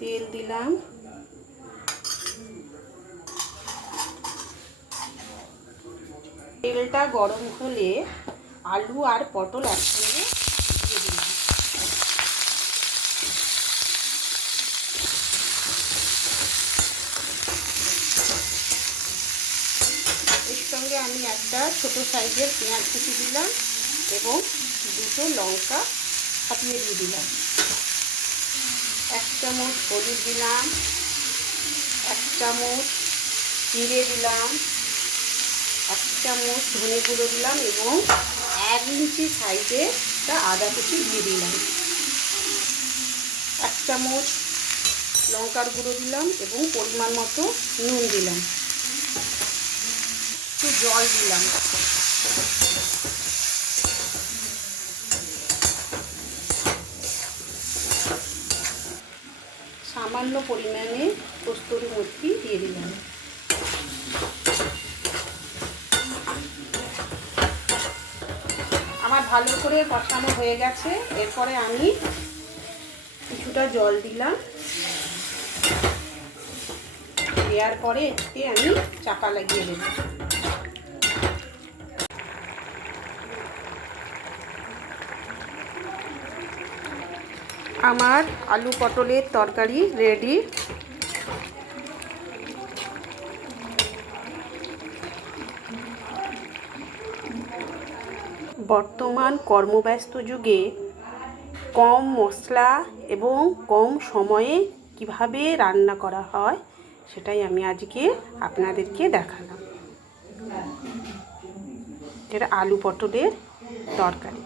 তেল দিলাম, তেলটা গরম হলে আলু আর পটল একসঙ্গে দিয়ে দিলাম। এর সঙ্গে আমি একটা ছোট সাইজের পেঁয়াজ কুচি দিলাম এবং দুটো লঙ্কা ফাটিয়ে দিয়ে দিলাম। 1 চামচ হলুদ দিলাম, 1 চামচ জিরে দিলাম, 1 চামচ ধনে গুঁড়ো দিলাম এবং 1 ইঞ্চি সাইজে একটা আদা কুচি দিয়ে দিলাম। 1 চামচ লঙ্কার গুঁড়ো দিলাম এবং পরিমাণ মতো নুন দিলাম। একটু জল দিলাম। সামান্য পরিমাণে কস্তুরি মেথি দিয়ে দিলাম। আমার ভালো করে কষানো হয়ে গেছে। এরপরে আমি কিছুটা জল দিলাম, দেওয়ার পরে এতে আমি চাপা লাগিয়ে দেব। আমার আলু পটলের তরকারি রেডি। বর্তমান কর্মব্যস্ত যুগে কম মশলা এবং কম সময়ে কিভাবে রান্না করা হয় সেটাই আমি আজকে আপনাদেরকে দেখালাম। এটা আলু পটলের তরকারি।